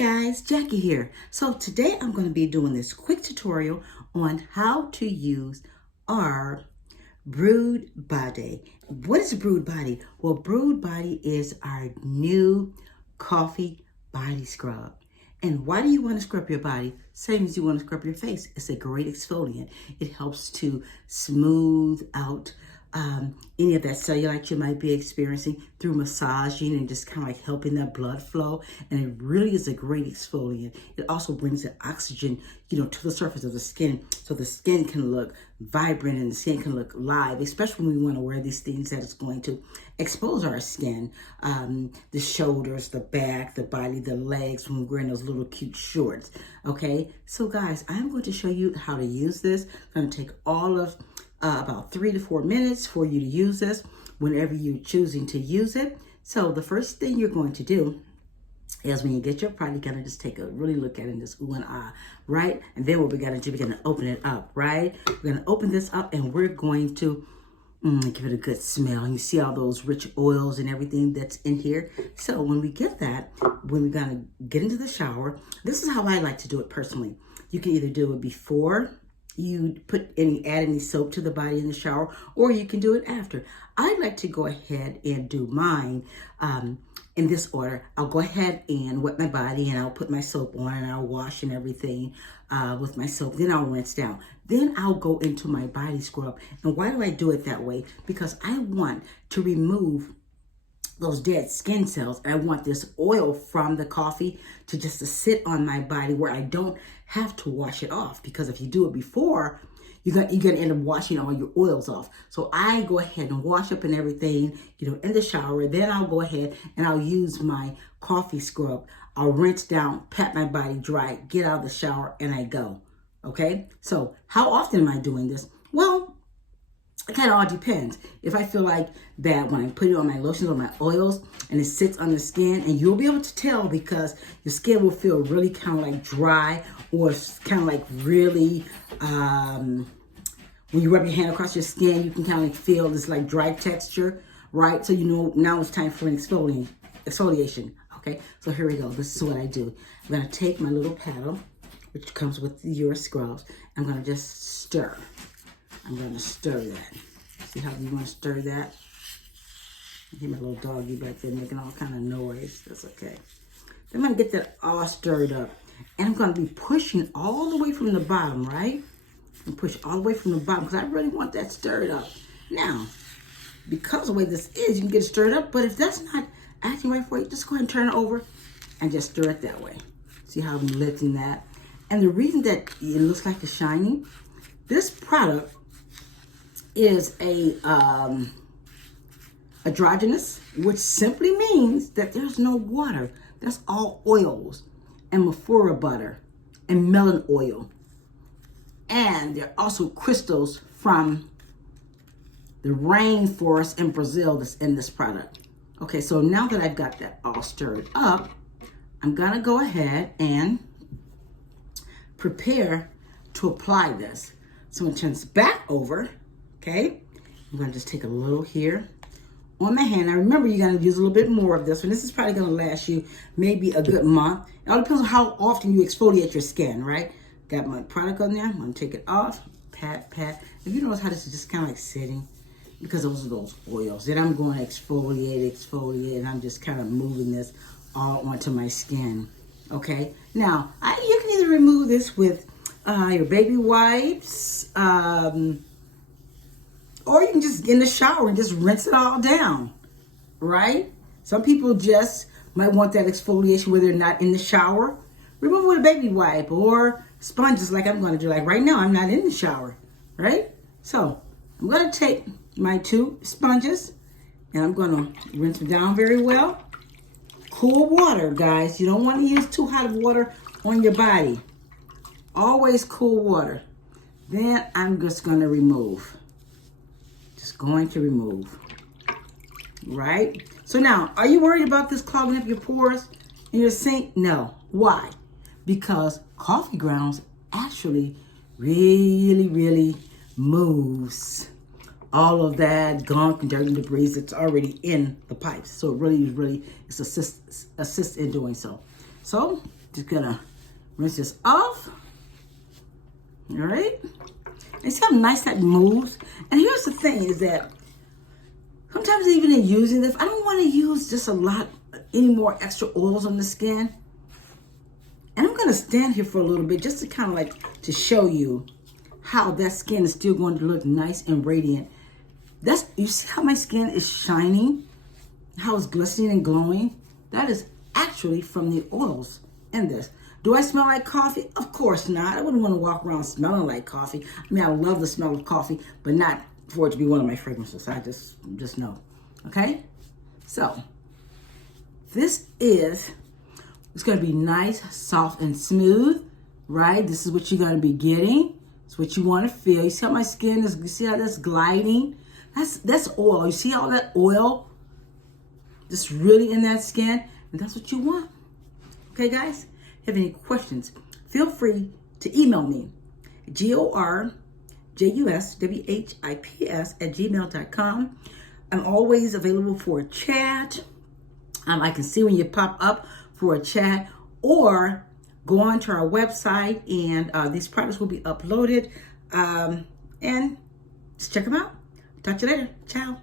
guys, Jackie here. So today I'm going to be doing this quick tutorial on how to use our Brewed Bodeigh. What is Brewed Bodeigh? Well, Brewed Bodeigh is our new coffee body scrub. And why do you want to scrub your body? Same as you want to scrub your face. It's a great exfoliant. It helps to smooth out any of that cellulite you might be experiencing through massaging and just kind of like helping that blood flow. And it really is a great exfoliant. It also brings the oxygen, to the surface of the skin so the skin can look vibrant and the skin can look live, especially when we want to wear these things that is going to expose our skin, the shoulders, the back, the body, the legs when we're wearing those little cute shorts. Okay, so guys, I'm going to show you how to use this. I'm going to take all of about 3 to 4 minutes for you to use this whenever you're choosing to use it. So the first thing you're going to do is when you get your product, you're going to just take a really look at it and just ooh and ah, right? And then what we're going to do, we're going to open it up, right? We're going to open this up and we're going to give it a good smell. And you see all those rich oils and everything that's in here. So when we get that, when we're going to get into the shower, this is how I like to do it personally. You can either do it before you add any soap to the body in the shower, or you can do it after. I like to go ahead and do mine in this order. I'll go ahead and wet my body and I'll put my soap on and I'll wash and everything with my soap. Then I'll rinse down. Then I'll go into my body scrub. And why do I do it that way? Because I want to remove those dead skin cells. I want this oil from the coffee to just to sit on my body where I don't have to wash it off, because if you do it before, you're gonna end up washing all your oils off. So I go ahead and wash up and everything, in the shower. Then I'll go ahead and I'll use my coffee scrub. I'll rinse down, pat my body dry, get out of the shower, and I go. Okay, so how often am I doing this? Well, it kind of all depends. If I feel like that when I put it on my lotions or my oils and it sits on the skin, and you'll be able to tell because your skin will feel really kind of like dry, or kind of like really, when you rub your hand across your skin, you can kind of like feel this like dry texture, right? So now it's time for an exfoliation. Okay, so here we go. This is what I do. I'm going to take my little paddle, which comes with your scrubs. I'm going to just stir. I'm going to stir that. See how you want to stir that? I hear my little doggy back there making all kind of noise. That's okay. Then I'm going to get that all stirred up. And I'm going to be pushing all the way from the bottom, right? And push all the way from the bottom because I really want that stirred up. Now, because of the way this is, you can get it stirred up. But if that's not acting right for you, just go ahead and turn it over and just stir it that way. See how I'm lifting that? And the reason that it looks like it's shiny, this product is a androgynous, which simply means that there's no water. That's all oils and maphura butter and melon oil. And there are also crystals from the rainforest in Brazil that's in this product. Okay, so now that I've got that all stirred up, I'm gonna go ahead and prepare to apply this. So I'm gonna turn this back over. Okay, I'm going to just take a little here on my hand. Now remember, you're going to use a little bit more of this one. This is probably going to last you maybe a good month. It all depends on how often you exfoliate your skin, right? Got my product on there. I'm going to take it off. Pat, pat. If you notice how this is just kind of like sitting, because those are those oils. Then I'm going to exfoliate, and I'm just kind of moving this all onto my skin. Okay, now you can either remove this with your baby wipes, or you can just get in the shower and just rinse it all down, right? Some people just might want that exfoliation where they're not in the shower. Remove it with a baby wipe or sponges like I'm going to do. Like right now, I'm not in the shower, right? So I'm going to take my 2 sponges and I'm going to rinse them down very well. Cool water, guys. You don't want to use too hot of water on your body. Always cool water. Then I'm just going to remove. Just going to remove, right? So now, are you worried about this clogging up your pores in your sink? No. Why? Because coffee grounds actually really moves all of that gunk and dirt and debris that's already in the pipes. So it really, it's assists in doing so. So Just gonna rinse this off. All right. And see how nice that moves? And here's the thing is that sometimes even in using this, I don't want to use just a lot, any more extra oils on the skin. And I'm going to stand here for a little bit just to kind of like to show you how that skin is still going to look nice and radiant. You see how my skin is shining? How it's glistening and glowing? That is actually from the oils in this. Do I smell like coffee? Of course not. I wouldn't want to walk around smelling like coffee. I mean, I love the smell of coffee, but not for it to be one of my fragrances. I just know. Okay? So, this is, it's going to be nice, soft, and smooth, right? This is what you're going to be getting. It's what you want to feel. You see how my skin is, you see how that's gliding? That's oil. You see all that oil just really in that skin? And that's what you want. Okay, guys? If you have any questions, feel free to email me. GORJUSWHIPS@gmail.com. I'm always available for a chat. I can see when you pop up for a chat, or go on to our website and these products will be uploaded. And just check them out. Talk to you later. Ciao.